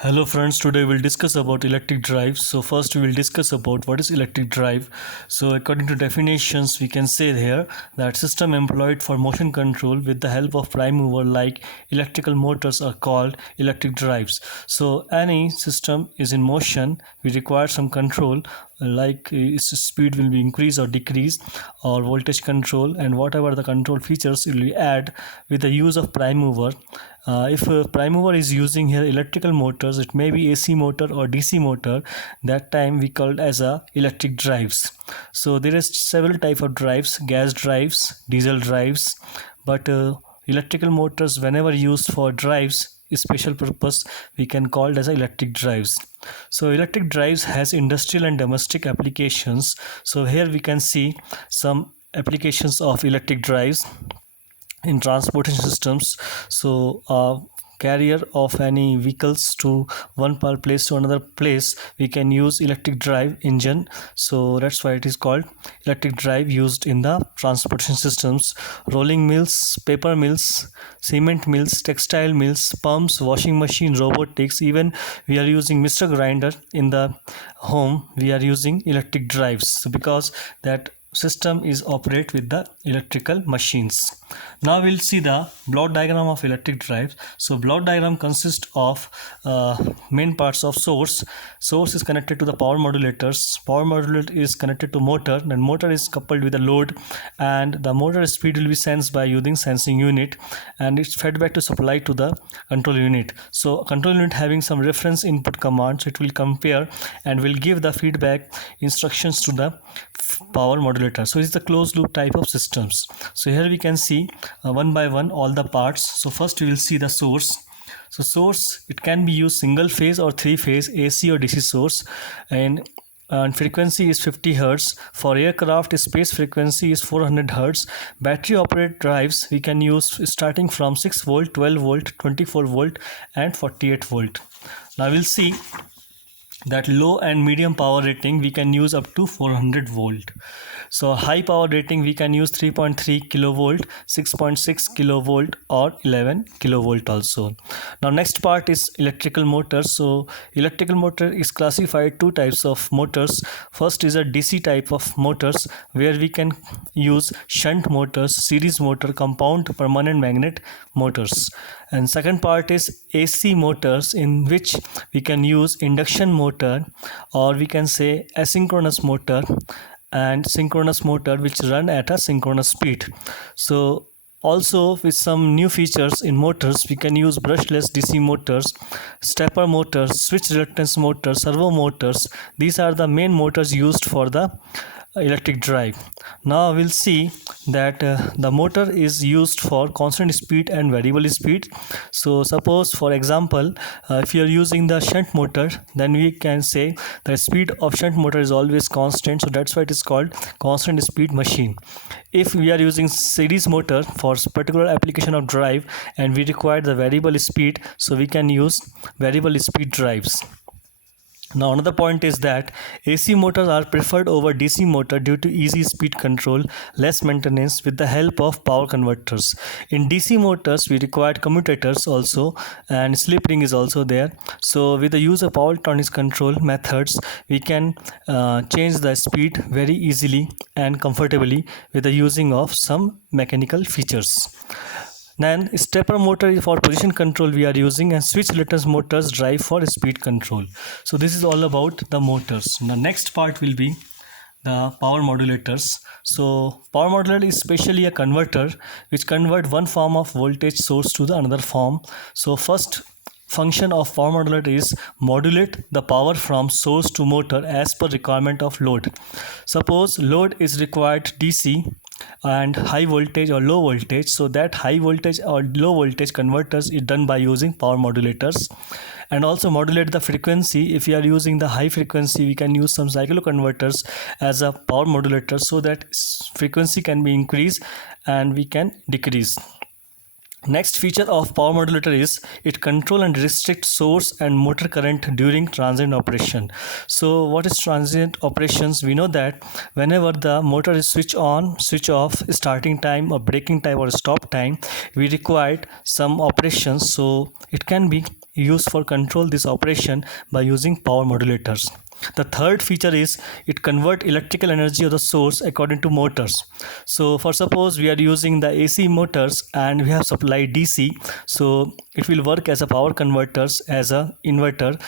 Hello friends, today we'll discuss about electric drive. So first we will discuss about what is electric drive. So according to definitions we can say here that system employed for motion control with the help of prime mover like electrical motors are called electric drives. So any system is in motion, we require some control like its speed will be increased or decreased or voltage control and whatever the control features will be add with the use of prime mover. If a prime mover is using here electrical motors, it may be AC motor or DC motor. That time we called as a electric drives. So there is several type of drives: gas drives, diesel drives. But electrical motors, whenever used for drives, special purpose, we can call it as electric drives. So electric drives has industrial and domestic applications. So here we can see some applications of electric drives in transportation systems. So carrier of any vehicles to one place to another place, we can use electric drive engine. So that's why it is called electric drive, used in the transportation systems. Rolling mills, paper mills, cement mills, textile mills, pumps, washing machine, robotics, even we are using Mr. Grinder in the home, we are using electric drives. So because that system is operate with the electrical machines. Now we'll see the block diagram of electric drive. So block diagram consists of main parts of source. Source is connected to the power modulators. Power modulator is connected to motor. Then motor is coupled with the load, and the motor speed will be sensed by using sensing unit, and it's fed back to supply to the control unit. So control unit having some reference input commands, it will compare and will give the feedback instructions to the power modulator. So it's the closed loop type of systems. So here we can see one by one all the parts. So first we will see the source. So source, it can be used single phase or three phase, AC or DC source, and frequency is 50 hertz. For aircraft, space frequency is 400 hertz. Battery operated drives we can use starting from 6 volt, 12 volt, 24 volt and 48 volt. Now we'll see that low and medium power rating we can use up to 400 volt. So high power rating we can use 3.3 kilovolt, 6.6 kilovolt or 11 kilovolt also. Now next part is electrical motors. So electrical motor is classified two types of motors. First is a DC type of motors where we can use shunt motors, series motor, compound permanent magnet motors. And second part is AC motors, in which we can use induction motor, or we can say asynchronous motor and synchronous motor, which run at a synchronous speed. So also with some new features in motors, we can use brushless DC motors, stepper motors, switch reluctance motors, servo motors. These are the main motors used for the electric drive. Now we'll see that the motor is used for constant speed and variable speed. So suppose for example, if you are using the shunt motor, then we can say the speed of shunt motor is always constant, so that's why it is called constant speed machine. If we are using series motor for particular application of drive and we require the variable speed, so we can use variable speed drives. Now another point is that AC motors are preferred over DC motor due to easy speed control, less maintenance with the help of power converters. In DC motors we required commutators also, and slip ring is also there. So with the use of power electronics control methods, we can change the speed very easily and comfortably with the using of some mechanical features. Then stepper motor for position control we are using, and switch reluctance motors drive for speed control. So this is all about the motors. Now next part will be the power modulators. So power modulator is specially a converter which convert one form of voltage source to the another form. So first function of power modulator is modulate the power from source to motor as per requirement of load. Suppose load is required DC and high voltage or low voltage, so that high voltage or low voltage converters is done by using power modulators. And also modulate the frequency. If you are using the high frequency, we can use some cyclo converters as a power modulator, so that frequency can be increased and we can decrease. Next feature of power modulator is it control and restrict source and motor current during transient operation. So what is transient operations? We know that whenever the motor is switch on, switch off, starting time or breaking time or stop time, we require some operations. So it can be used for control this operation by using power modulators. The third feature is it convert electrical energy of the source according to motors. So for suppose we are using the AC motors and we have supplied DC, so it will work as a power converters as a inverter.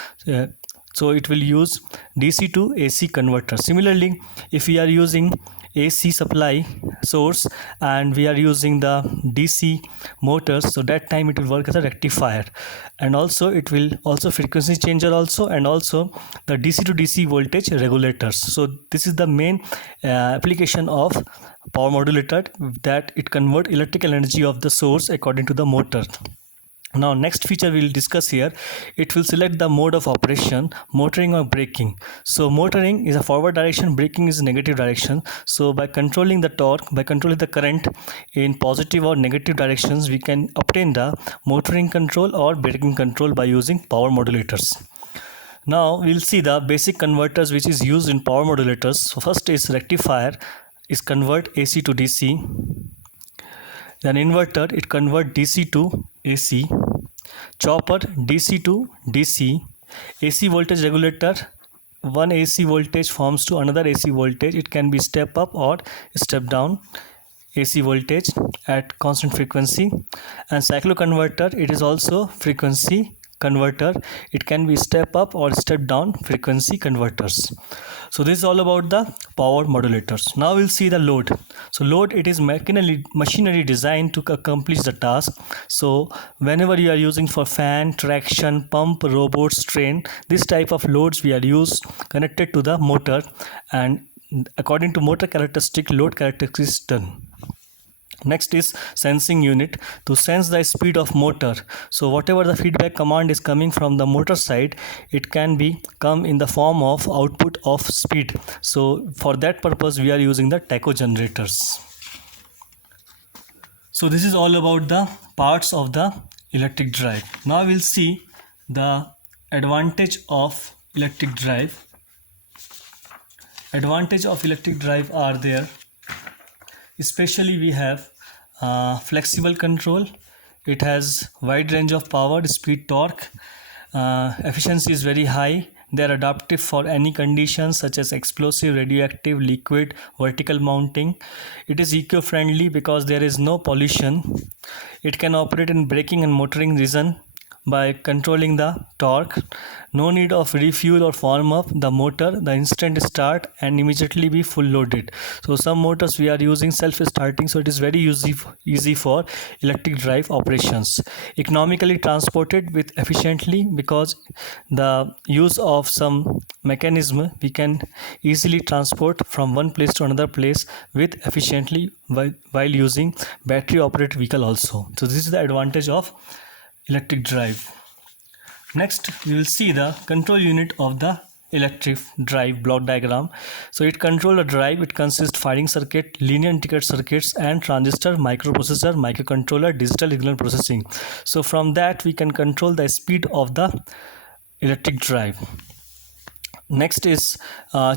So it will use DC to AC converter. Similarly, if we are using AC supply source and we are using the DC motors, so that time it will work as a rectifier, and also it will also frequency changer also, and also the DC to DC voltage regulators. So this is the main application of power modulator, that it convert electrical energy of the source according to the motor. Now next feature we will discuss here, it will select the mode of operation, motoring or braking. So motoring is a forward direction, braking is a negative direction. So by controlling the torque, by controlling the current in positive or negative directions, we can obtain the motoring control or braking control by using power modulators. Now we will see the basic converters which is used in power modulators. So first is rectifier, is convert AC to DC. Then inverter, it convert DC to AC. Chopper, DC to DC. AC voltage regulator, one AC voltage forms to another AC voltage. It can be step up or step down AC voltage at constant frequency. And cycloconverter, it is also frequency converter. It can be step up or step down frequency converters. So this is all about the power modulators. Now we'll see the load. So load, it is machinery designed to accomplish the task. So whenever you are using for fan, traction, pump, robots, train, this type of loads we are used connected to the motor, and according to motor characteristic, load characteristics done. Next is sensing unit, to sense the speed of motor. So whatever the feedback command is coming from the motor side, it can be come in the form of output of speed. So for that purpose we are using the tacho generators. So this is all about the parts of the electric drive. Now we'll see the advantage of electric drive. Advantage of electric drive are there. Especially we have flexible control. It has wide range of power, speed, torque. Efficiency is very high. They are adaptive for any conditions such as explosive, radioactive, liquid, vertical mounting. It is eco-friendly because there is no pollution. It can operate in braking and motoring region by controlling the torque. No need of refuel or warm up the motor, the instant start and immediately be full loaded. So some motors we are using self-starting, so it is very easy for electric drive operations. Economically transported with efficiently, because the use of some mechanism we can easily transport from one place to another place with efficiently while using battery operated vehicle also. So this is the advantage of electric drive. Next we will see the control unit of the electric drive block diagram. So it control a drive. It consists firing circuit, linear integrated circuits, and transistor, microprocessor, microcontroller, digital signal processing. So from that we can control the speed of the electric drive. Next is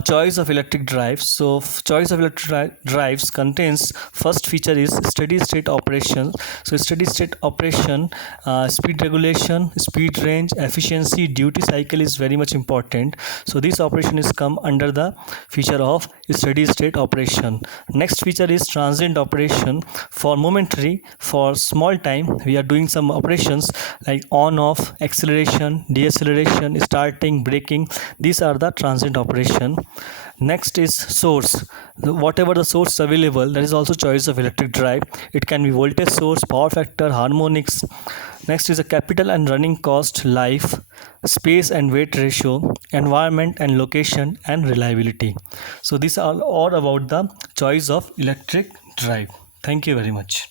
choice of electric drives. So choice of electric drives contains, first feature is steady state operation. So steady state operation, speed regulation, speed range, efficiency, duty cycle is very much important. So this operation is come under the feature of steady state operation. Next feature is transient operation. For momentary, for small time we are doing some operations like on off, acceleration, deceleration, starting, braking. These are the transient operation. Next is source. Whatever the source available, that is also choice of electric drive. It can be voltage source, power factor, harmonics. Next is a capital and running cost, life, space and weight ratio, environment and location, and reliability. So these are all about the choice of electric drive. Thank you very much.